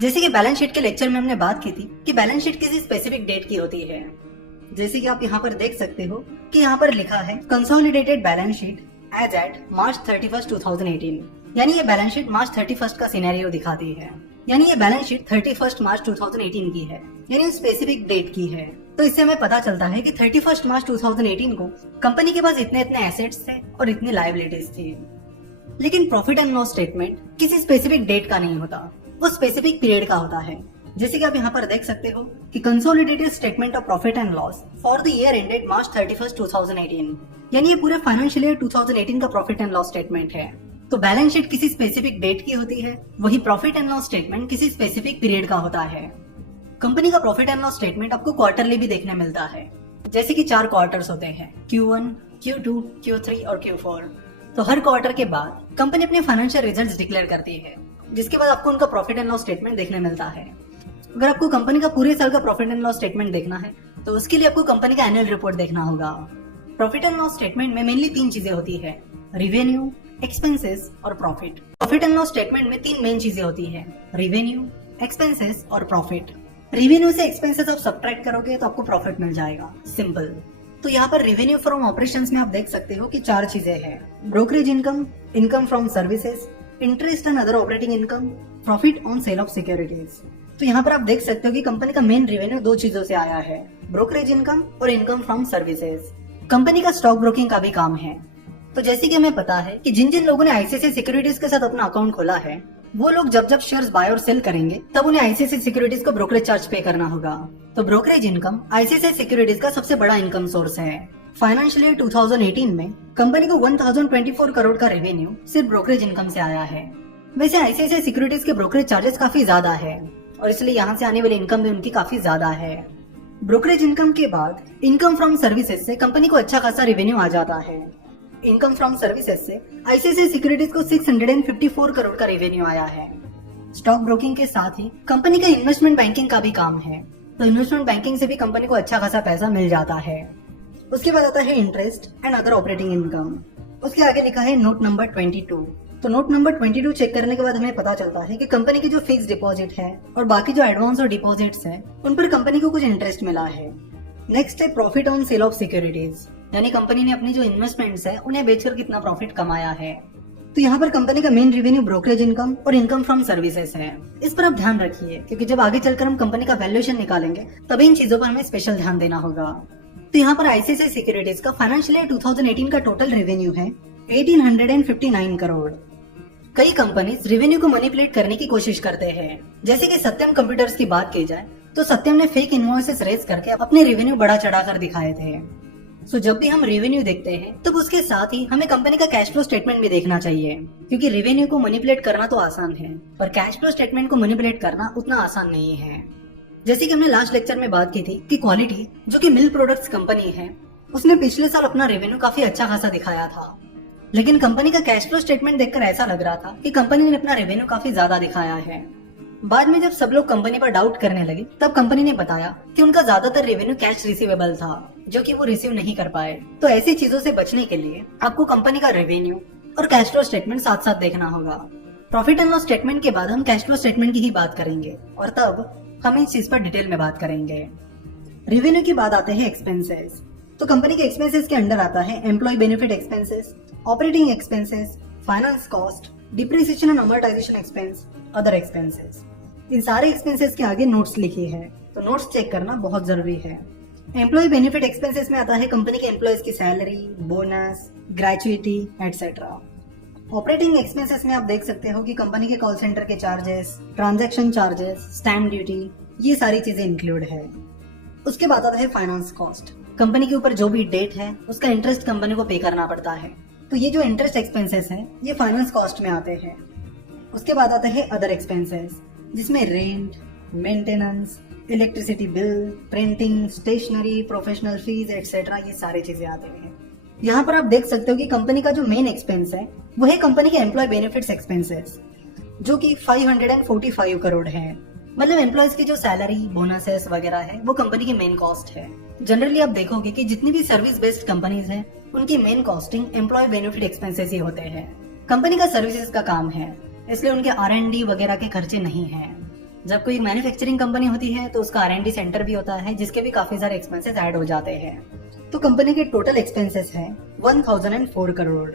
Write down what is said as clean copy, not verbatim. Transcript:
जैसे कि balance sheet के लेक्चर में हमने बात की थी कि बैलेंस शीट किसी स्पेसिफिक डेट की होती है। जैसे कि आप यहाँ पर देख सकते हो कि यहाँ पर लिखा है consolidated balance sheet as at March 31, 2018। यानी ये बैलेंस शीट मार्च 31 का सिनेरियो दिखाती है। यानी ये बैलेंस शीट 31 मार्च 2018 की है, यानी स्पेसिफिक डेट की है। तो इससे हमें पता चलता है कि 31 मार्च 2018 को कंपनी के पास इतने एसेट्स थे और इतनी लायबिलिटीज थी। लेकिन प्रॉफिट एंड लॉस स्टेटमेंट किसी स्पेसिफिक डेट का नहीं होता, वो स्पेसिफिक पीरियड का होता है। जैसे कि आप यहाँ पर देख सकते हो कि consolidated statement of profit and loss for the year ended March 31, 2018। यानी ये पूरे फाइनेंशियल ईयर 2018 का प्रॉफिट एंड लॉस स्टेटमेंट है। तो बैलेंस शीट किसी स्पेसिफिक डेट की होती है, वही प्रॉफिट एंड लॉस स्टेटमेंट किसी स्पेसिफिक पीरियड का होता है। कंपनी का प्रॉफिट एंड लॉस स्टेटमेंट आपको क्वार्टरली भी देखने मिलता है। जैसे कि 4 क्वार्टर्स होते हैं, Q1, Q2, Q3 और Q4। तो हर क्वार्टर के बाद कंपनी अपने फाइनेंशियल रिजल्ट्स डिक्लेयर करती है, जिसके बाद आपको उनका प्रॉफिट एंड लॉस स्टेटमेंट देखने मिलता है। अगर आपको कंपनी का पूरे साल का प्रॉफिट एंड लॉस स्टेटमेंट देखना है तो उसके लिए आपको कंपनी का एनुअल रिपोर्ट देखना होगा। प्रॉफिट एंड लॉस स्टेटमेंट में मेनली 3 चीजें होती है, रेवेन्यू, एक्सपेंसेस और profit. Profit and loss statement में 3 मेन चीजें होती है, रेवेन्यू, एक्सपेंसेस और प्रॉफिट। रेवेन्यू से एक्सपेंसेस आप सब्ट्रैक्ट करोगे तो आपको प्रॉफिट मिल जाएगा, सिंपल। तो यहाँ पर रेवेन्यू फ्रॉम ऑपरेशंस में आप देख सकते हो कि 4 चीजें हैं, brokerage income, income from services, interest and other operating income, profit on sale of securities. तो यहाँ पर आप देख सकते हो कि कंपनी का मेन रेवेन्यू 2 चीजों से आया है, ब्रोकरेज इनकम और इनकम फ्रॉम सर्विसेज। कंपनी का स्टॉक ब्रोकिंग का भी काम है। तो जैसे कि हमें पता है कि जिन जिन लोगों ने आईसीआईसीआई सिक्योरिटीज के साथ अपना अकाउंट खोला है, वो लोग जब जब शेयर्स बाय और सेल करेंगे तब उन्हें आईसीआईसीआई सिक्योरिटीज को ब्रोकरेज चार्ज पे करना होगा। तो ब्रोकरेज इनकम आईसीआईसीआई सिक्योरिटीज का सबसे बड़ा इनकम सोर्स है। फाइनेंशियल ईयर 2018 में कंपनी को 1024 करोड़ का रेवेन्यू सिर्फ ब्रोकरेज इनकम से आया है। वैसे आईसीआईसीआई सिक्योरिटीज के ब्रोकरेज चार्जेस काफी ज्यादा है और इसलिए यहाँ से आने वाली इनकम भी उनकी काफी ज्यादा है। ब्रोकरेज इनकम के बाद इनकम फ्रॉम सर्विसेज से कंपनी को अच्छा खासा रेवेन्यू आ जाता है। इनकम फ्रॉम सर्विसेज से आईसीआईसीआई सिक्योरिटीज को 654 करोड़ का रेवेन्यू आया है। स्टॉक ब्रोकिंग के साथ ही कंपनी का इन्वेस्टमेंट बैंकिंग का भी काम है, तो इन्वेस्टमेंट बैंकिंग से भी कंपनी को अच्छा खासा पैसा मिल जाता है। उसके बाद आता है interest and other operating income. उसके आगे लिखा है नोट नंबर 22। तो नोट नंबर 22 चेक करने के बाद हमें पता चलता है कि कंपनी की जो फिक्स डिपॉजिट है और बाकी जो एडवांस और डिपॉजिट्स हैं, उन पर कंपनी को कुछ इंटरेस्ट मिला है। नेक्स्ट है profit on sale of securities, यानी कंपनी ने अपनी जो इन्वेस्टमेंट्स है उन्हें बेचकर कितना प्रॉफिट कमाया है। तो यहाँ पर कंपनी का मेन रेवेन्यू ब्रोकरेज इनकम और इनकम फ्रॉम सर्विसेज है। इस पर आप ध्यान रखिए, क्योंकि जब आगे चलकर हम कंपनी का वैल्यूएशन निकालेंगे तभी इन चीजों पर हमें स्पेशल ध्यान देना होगा। तो यहाँ पर आईसीआईसीआई सिक्योरिटीज का फाइनेंशियल ईयर 2018 का टोटल रेवेन्यू है 1859 करोड़। कई कंपनीज रेवेन्यू को मैनिपुलेट करने की कोशिश करते हैं। जैसे कि सत्यम कंप्यूटर्स की बात की जाए तो सत्यम ने फेक इनवॉइसेस रेज करके अपने रेवेन्यू बड़ा चढ़ाकर दिखाए थे। सो जब भी हम रेवेन्यू देखते हैं तब उसके साथ ही हमें कंपनी का कैश फ्लो स्टेटमेंट भी देखना चाहिए, क्योंकि रेवेन्यू को मैनिपुलेट करना तो आसान है पर कैश फ्लो स्टेटमेंट को मैनिपुलेट करना उतना आसान नहीं है। जैसे कि हमने लास्ट लेक्चर में बात की थी कि क्वालिटी, जो कि मिल्क प्रोडक्ट्स कंपनी है, उसने पिछले साल अपना रेवेन्यू काफी अच्छा खासा दिखाया था। लेकिन कंपनी का कैश फ्लो स्टेटमेंट देखकर ऐसा लग रहा था कि कंपनी ने अपना रेवेन्यू काफी ज्यादा दिखाया है। बाद में जब सब लोग कंपनी पर डाउट करने लगे तब कंपनी ने बताया कि उनका ज्यादातर रेवेन्यू कैश रिसीवेबल था, जो कि वो रिसीव नहीं कर पाए। तो ऐसी चीजों से बचने के लिए आपको कंपनी का रेवेन्यू और कैश फ्लो स्टेटमेंट साथ साथ देखना होगा। प्रॉफिट एंड लॉस स्टेटमेंट के बाद हम कैश फ्लो स्टेटमेंट की ही बात करेंगे और तब हम इस चीज पर डिटेल में बात करेंगे। रेवेन्यू के बाद आते हैं एक्सपेंसेस। तो कंपनी के एक्सपेंसेस के अंडर आता है employee benefit expenses, operating expenses, finance cost, depreciation and amortisation expense, other expenses. इन सारे एक्सपेंसेस के आगे नोट्स लिखी है, तो नोट्स चेक करना बहुत जरूरी है। एम्प्लॉय बेनिफिट एक्सपेंसेस में आता है कंपनी के एम्प्लॉयज की salary, bonus, gratuity etcetera. Operating expenses में आप देख सकते हो कि कंपनी के कॉल सेंटर के charges, transaction charges, stamp duty, ये सारी चीजें इंक्लूड है। उसके बाद आता है फाइनेंस कॉस्ट। कंपनी के ऊपर जो भी डेट है उसका इंटरेस्ट कंपनी को पे करना पड़ता है, तो ये जो इंटरेस्ट एक्सपेंसेस हैं ये फाइनेंस कॉस्ट में आते हैं। उसके बाद आता है अदर एक्सपेंसेस, जिसमें rent, maintenance, electricity bill, printing, stationery, professional fees etcetera, ये सारी चीजें आते हैं। यहाँ पर आप देख सकते हो कि कंपनी का जो मेन एक्सपेंस है वो है कंपनी के एम्प्लॉय बेनिफिट्स एक्सपेंसेस, जो कि 545 करोड़ है। मतलब एम्प्लॉयज की जो सैलरी, बोनसेस वगैरह है वो कंपनी की मेन कॉस्ट है। जनरली आप देखोगे कि जितनी भी सर्विस बेस्ड कंपनीज हैं उनकी main costing employee benefit expenses ही होते हैं। कंपनी का सर्विसेज का काम है, इसलिए उनके R&D वगैरह के खर्चे नहीं हैं। जब कोई मैन्युफैक्चरिंग कंपनी होती है तो उसका R&D सेंटर भी होता है, जिसके भी काफी सारे एक्सपेंसेस ऐड हो जाते हैं। तो कंपनी के टोटल एक्सपेंसेस हैं 1004 करोड़।